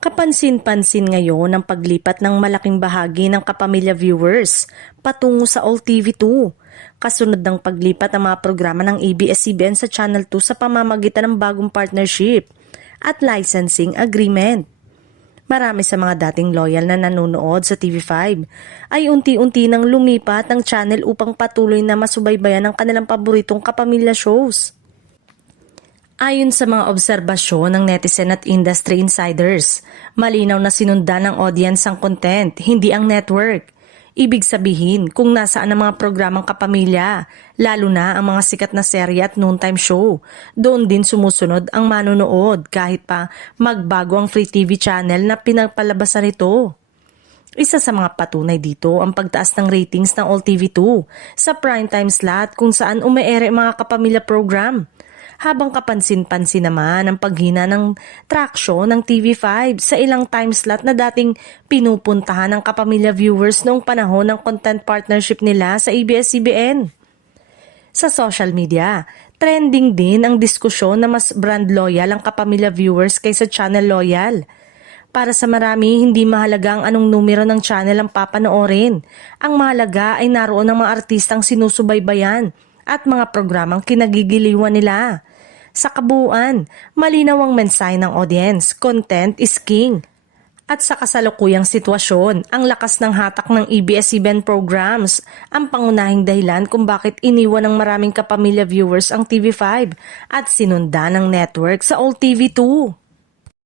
Kapansin-pansin ngayon ang paglipat ng malaking bahagi ng kapamilya viewers patungo sa All TV2, kasunod ng paglipat ng mga programa ng ABS-CBN sa Channel 2 sa pamamagitan ng bagong partnership at licensing agreement. Marami sa mga dating loyal na nanonood sa TV5 ay unti-unti nang lumipat ng channel upang patuloy na masubaybayan ang kanilang paboritong kapamilya shows. Ayon sa mga obserbasyon ng netizen at industry insiders, malinaw na sinundan ng audience ang content, hindi ang network. Ibig sabihin, kung nasaan ang mga programang kapamilya, lalo na ang mga sikat na serye at noontime show, doon din sumusunod ang manonood kahit pa magbago ang free TV channel na pinapalabasan nito. Isa sa mga patunay dito ang pagtaas ng ratings ng All TV2 sa primetime slot kung saan umeere mga kapamilya program. Habang kapansin-pansin naman ang paghina ng traksyon ng TV5 sa ilang time slot na dating pinupuntahan ng kapamilya viewers noong panahon ng content partnership nila sa ABS-CBN. Sa social media, trending din ang diskusyon na mas brand loyal ang kapamilya viewers kaysa channel loyal. Para sa marami, hindi mahalaga ang anong numero ng channel ang papanoorin. Ang mahalaga ay naroon ang mga artistang sinusubaybayan at mga programang kinagigiliwan nila. Sa kabuuan, malinaw ang mensahe ng audience, content is king. At sa kasalukuyang sitwasyon, ang lakas ng hatak ng ABS-CBN programs ang pangunahing dahilan kung bakit iniwan ng maraming kapamilya viewers ang TV5 at sinundan ng network sa All TV2.